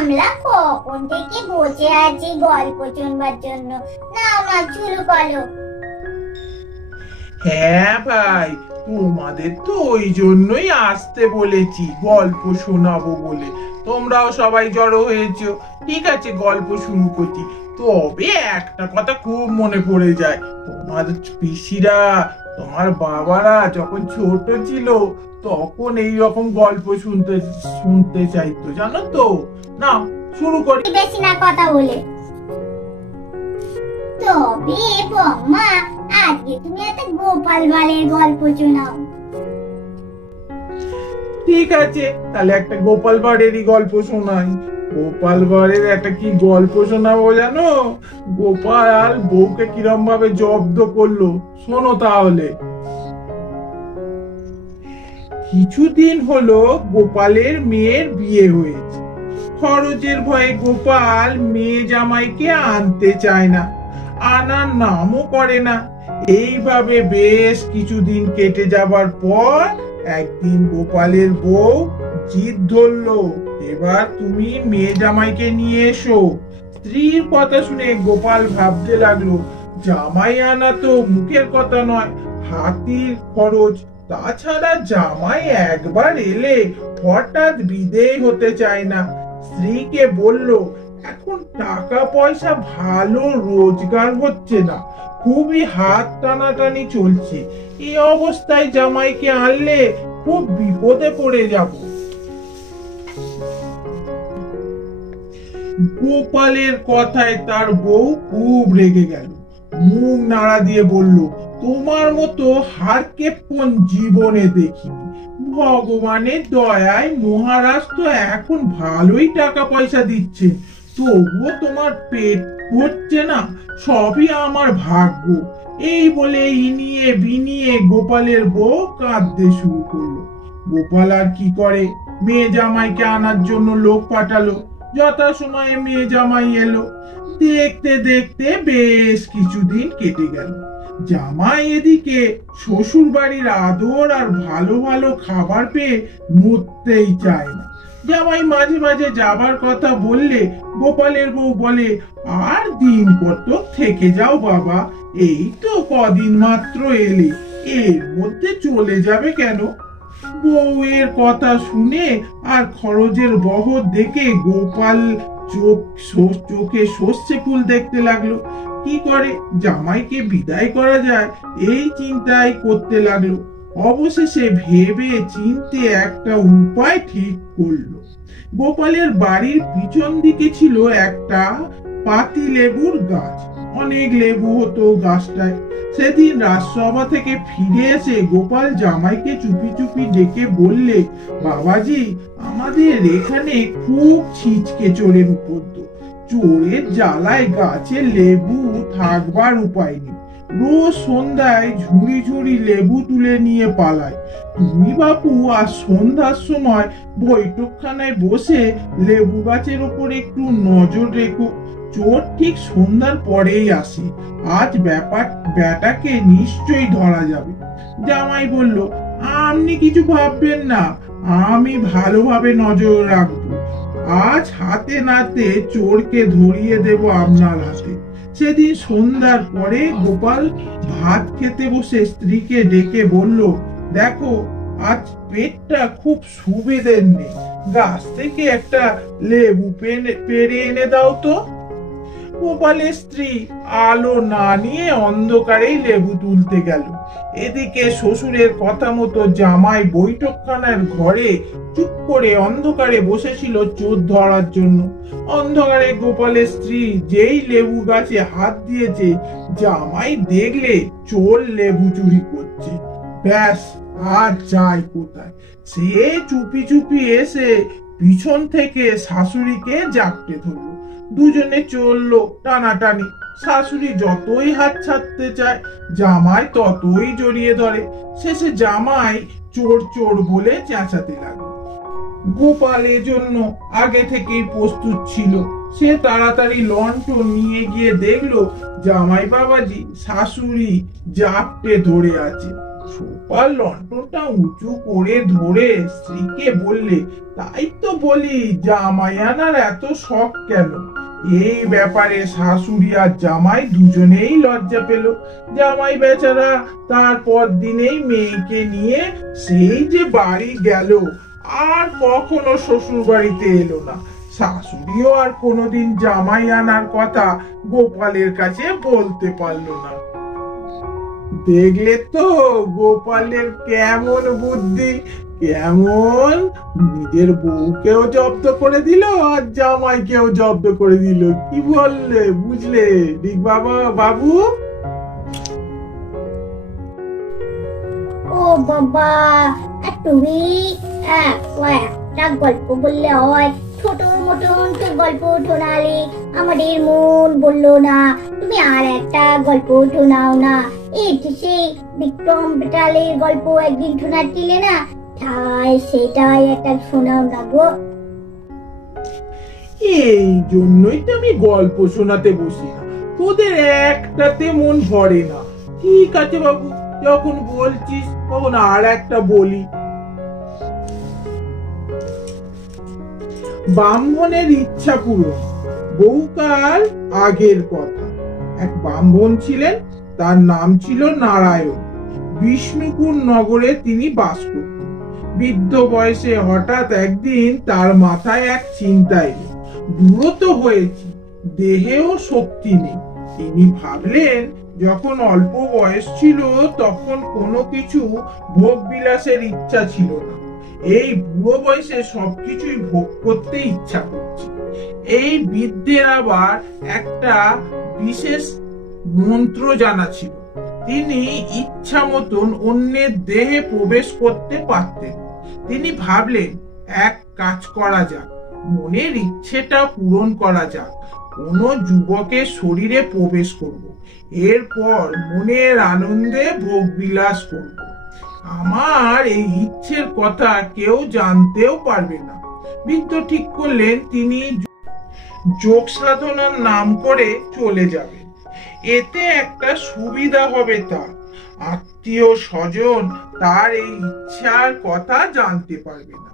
আমরা কখন থেকে বসে আছি গল্প শুনবার জন্য। নাও না শুরু করো। হ্যাঁ ভাই, তোমাদের তো ওই জন্যই আসতে বলেছি, গল্প শোনাবো বলে। তোমরাও সবাই জড়ো হয়েছো। ঠিক আছে, গল্প শুরু করছি। তবে একটা কথা খুব মনে পড়ে যায়, তোমার পিসিরা, তোমার বাবারা যখন ছোট ছিল তখন এই রকম গল্প শুনতে শুনতে চাইতো, জানো তো। না, শুরু করি। বেশি না কথা বলে। তবে বৌমা, আজকে তুমি একটা গোপাল ভাঁড়ের গল্প শোনাও। ঠিক আছে, তাহলে একটা গোপাল ভাঁড়েরই গল্প শোনাই। গোপাল ভাঁড়ের একটা কি গল্প শোনাবো জানো? গোপাল বউকে কিরম ভাবে জব্দ করলো, শোনো তাহলে। কিছুদিন হলো গোপালের মেয়ের বিয়ে হয়েছে। খরচের ভয়ে গোপাল মেয়ে জামাইকে আনতে চায় না, আনার নামও করে না। এইভাবে বেশ কিছুদিন কেটে যাবার পর একদিন গোপালের বউ জিদ ধরলো, এবার তুমি মেয়ে জামাইকে নিয়ে এসো। স্ত্রীর কথা শুনে গোপাল ভাবতে লাগলো, জামাই আনা তো মুখের কথা নয়, হাতির খরচ। তাছাড়া জামাই একবার এলে হঠাৎ বিদেয় হতে চায় না। স্ত্রীকে বলল, এখন টাকা পয়সা ভালো রোজগার হচ্ছে না, খুবই হাত টানাটানি চলছে। এই অবস্থায় জামাইকে আনলে খুব বিপদে পড়ে যাব। গোপালের কথায় তার বউ খুব রেগে গেল, মুখ নাড়া দিয়ে বলল, তোমার মতো হারকেপ্পন জীবনে দেখিনি। ভগবানের দয়ায় মহারাজ তো এখন ভালোই টাকা পয়সা দিচ্ছে, তবুও তোমার পেট ভরছে না, সবই আমার ভাগ্য। এই বলে ইনিয়ে বিনিয়ে গোপালের বউ কাঁদতে শুরু করলো। গোপাল আর কি করে, মেয়ে জামাইকে আনার জন্য লোক পাঠালো। যথাসময়ে মেয়ে জামাই এলো। দেখতে দেখতে বেশ কিছুদিন কেটে গেল। জামাই এদিকে শ্বশুর বাড়ির আদর আর ভালো ভালো খাবার পেয়ে মরতেই চায় না। জামাই মাঝে মাঝে যাবার কথা বললে গোপালের বউ বলে, আর দিন কত থেকে যাও বাবা, এই তো কদিন মাত্র এলে, এর মধ্যে চলে যাবে কেন? বউয়ের কথা শুনে আর খরচের বহর দেখে গোপাল চোখে সর্ষে ফুল দেখতে লাগলো। কি করে জামাইকে বিদায় করা যায় এই চিন্তাই করতে লাগলো। অবশেষে ভেবে চিন্তে একটা উপায় ঠিক করলো। গোপালের বাড়ির পিছন দিকে ছিল একটা পাতি লেবুর গাছ, অনেক লেবু হতো গাছটায়। সেদিন রাজসভা থেকে ফিরে এসে গোপাল জামাইকে চুপি চুপি ডেকে বললে, বাবাজি, আমাদের এখানে খুব ছিচকে চোরের উপদ্রব। চোরের জ্বালায় গাছে লেবু থাকবার উপায় নেই। রোজ সন্ধ্যায় ঝুড়ি ঝুড়ি লেবু তুলে নিয়ে পালায়। তুমি বাপু আর সন্ধ্যার সময় বৈঠকখানায় বসে লেবু গাছের ওপর একটু নজর রেখো। চোর ঠিক সন্ধ্যার পরেই আসে, আজ ব্যাটাকে নিশ্চয়ই ধরা যাবে। জামাই বলল, আপনি কিছু ভাববেন না, আমি ভালোভাবে নজর রাখবো। আজ হাতে নাতে চোরকে ধরিয়ে দেব আপনার হাতে। সেদিন সন্ধ্যার পরে গোপাল ভাত খেতে বসে স্ত্রীকে ডেকে বলল, দেখো, আজ পেটটা খুব সুবিধের নেই, গাছ থেকে একটা লেবু পেড়ে এনে দাও তো। গোপালের স্ত্রী আলো না নিয়ে অন্ধকারেই লেবু তুলতে গেল। এদিকে শ্বশুরের কথা মতো জামাই বৈঠকখানার ঘরে চুপ করে অন্ধকারে বসেছিল চোর ধরার জন্য। অন্ধকারে গোপালের স্ত্রী যেই লেবু গাছে হাত দিয়েছে, জামাই দেখলে চোর লেবু চুরি করছে। ব্যাস, আর যায় কোথায়? সে চুপি চুপি এসে পিছন থেকে শাশুড়িকে জাপটে ধরলো। দুজনে চললো টানাটানি। শাশুড়ি যতই হাত ছাড়তে চায়, জামাই ততই জড়িয়ে ধরে। শেষে জামাই চোর চোর বলে চেঁচাতে লাগলো। গোপাল এজন্য আগে থেকেই প্রস্তুত ছিল। সে তাড়াতাড়ি লণ্ঠন নিয়ে গিয়ে দেখলো জামাই বাবাজি শাশুড়ি জাপটে ধরে আছে। গোপাল লণ্ঠনটা উঁচু করে ধরে স্ত্রীকে বললে, তাই তো বলি জামাই আনার এত শখ কেন? এই ব্যাপারে শাশুড়ি আর জামাই দুজনেই লজ্জা পেল। জামাই বেচারা তারপর দিনেই মেয়েকে নিয়ে সেই যে বাড়ি গেল, আর কখনো শ্বশুর বাড়িতে এলো না। শাশুড়িও আর কোনোদিন জামাই আনার কথা গোপালের কাছে বলতে পারলো না। দেখলে তো গোপালের কেমন বুদ্ধি, কেমন নিজের বউকেও জব্দ করে দিল আর জামাইকেও জব্দ করে দিল। কি বললে, বুঝলে ঠিক বাবা বাবু? ও বাবা, আর তুমি একটা গল্প বললে হয়? ছোট মতন তো গল্প শোনালে, আমাদের মন বললো না। তুমি আর একটা গল্প শোনাও না। এই সেই বিক্রম বেতালের গল্প একদিন শোনাচ্ছিলে না, তাই সেটাই একটা শোনাও না গো। এই জন্যই তো আমি গল্প শোনাতে বসি না, তোদের একটাতে মন ভরে না। ঠিক আছে বাবু, যখন বলছিস তখন আর একটা বলি। ব্রাহ্মণের ইচ্ছা পূরণ। বহুকাল আগের কথা। এক ব্রাহ্মণ ছিলেন, তার নাম ছিল নারায়ণ। বিষ্ণুপুর নগরে তিনি বাস করতেন। বৃদ্ধ বয়সে হঠাৎ একদিন তার মাথায় এক চিন্তা এলো। বুড়ো তো হয়েছি, দেহেও শক্তি নেই। তিনি ভাবলেন, যখন অল্প বয়স ছিল তখন কোনো কিছু ভোগ বিলাসের ইচ্ছা ছিল না। এই বুড়ো বয়সে সবকিছুই ভোগ করতে ইচ্ছা করছে। এই বৃদ্ধের আবার একটা বিশেষ মন্ত্র জানা ছিল। তিনি ইচ্ছা মতন অন্যের দেহে প্রবেশ করতে পারতেন। তিনি ভাবলেন, এক কাজ করা যাক, মনের ইচ্ছেটা পূরণ করা যাক। কোনো যুবকের শরীরে প্রবেশ করব, এরপর মনের আনন্দে ভোগ বিলাস করব। আমার এই ইচ্ছের কথা কেউ জানতেও পারবে না। বৃদ্ধ ঠিক করলেন, তিনি যোগ সাধনার নাম করে চলে যাবেন। এতে একটা সুবিধা হবে তার, আত্মীয় স্বজন তার এই ইচ্ছার কথা জানতে পারবে না।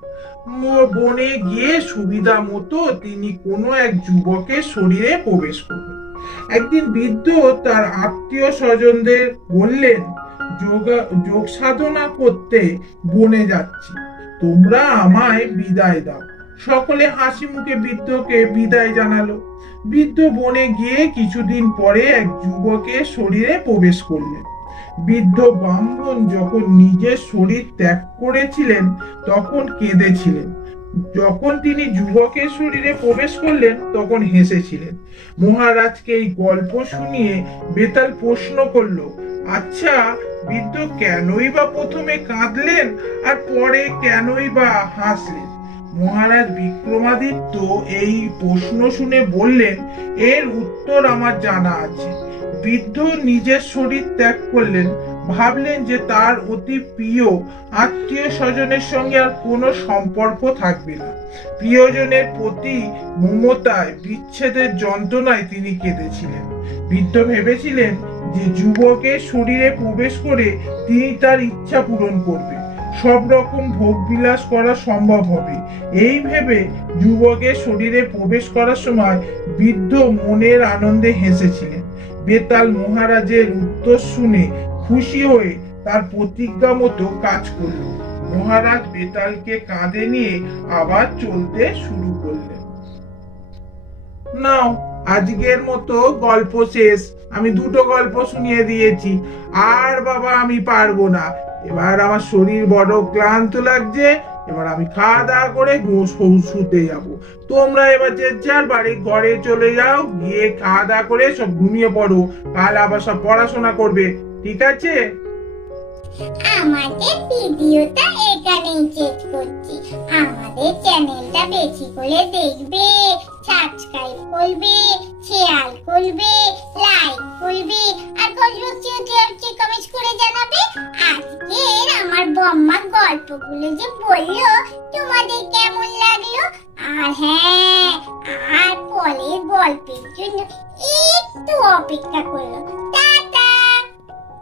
বনে গিয়ে সুবিধা মতো তিনি কোনো এক যুবকের শরীরে প্রবেশ করবেন। একদিন বৃদ্ধ তার আত্মীয় স্বজনদের বললেন, যোগ সাধনা করতে বনে যাচ্ছি, তোমরা আমায় বিদায় দাও। সকলে হাসি মুখে বৃদ্ধকে বিদায় জানালো। বৃদ্ধ বনে গিয়ে কিছুদিন পরে এক যুবকের শরীরে প্রবেশ করলেন। বৃদ্ধ ব্রাহ্মণ যখন নিজের শরীর ত্যাগ করেছিলেন তখন কেঁদেছিলেন। যখন তিনি যুবকের শরীরে প্রবেশ করলেন তখন হেসেছিলেন। মহারাজকে এই গল্প শুনিয়ে বেতাল প্রশ্ন করলো, আচ্ছা বৃদ্ধ কেনই বা প্রথমে কাঁদলেন আর পরে কেনই বা হাসলেন? মহারাজ বিক্রমাদিত্য এই প্রশ্ন শুনে বললেন, এর উত্তর আমার জানা আছে। বৃদ্ধ নিজের শরীর ত্যাগ করলেন, ভাবলেন যে তার অতি প্রিয় আত্মীয় স্বজনের সঙ্গে আর কোনো সম্পর্ক থাকবে না। প্রিয়জনের প্রতি মমতায় বিচ্ছেদের যন্ত্রণায় তিনি কেঁদেছিলেন। বৃদ্ধ ভেবেছিলেন যে যুবকের শরীরে প্রবেশ করে তিনি তার ইচ্ছা পূরণ করবে, সব রকম ভোগ বিলাস করা সম্ভব হবে। এই ভেবে যুবকের শরীরে প্রবেশ করার সময় বৃদ্ধ মনের আনন্দে হেসেছিলেন। বেতাল মহারাজের উত্তর শুনে খুশি হয়ে তার প্রতিজ্ঞা মতো কাজ করল। মহারাজ বেতালকে কাঁধে নিয়ে আবার চলতে শুরু করলেন। নাও, আজকের মতো গল্প শেষ। আমি দুটো গল্প শুনিয়ে দিয়েছি, আর বাবা আমি পারবো না। এবার আমার শরীর বড় ক্লান্ত লাগছে, এবার আমি খাওয়া দাওয়া করে শুতে যাবো। তোমরা এবার যে যার বাড়ির ঘরে চলে যাও, গিয়ে খাওয়া দাওয়া করে সব ঘুমিয়ে পড়ো। কাল আবার সব পড়াশোনা করবে, ঠিক আছে? আমাদের ভিডিওটা এখানেই শেষ করছি। আমাদের চ্যানেলটা বেশি করে দেখবে, সাবস্ক্রাইব করবে, শেয়ার করবে, লাইক করবে, আর কমেন্ট করে জানাবে আজকের আমার বম্মা গল্পগুলো যে বললো তোমাদের কেমন লাগলো। আর হ্যাঁ, আর পরের গল্পের জন্য একটু অপেক্ষা করো।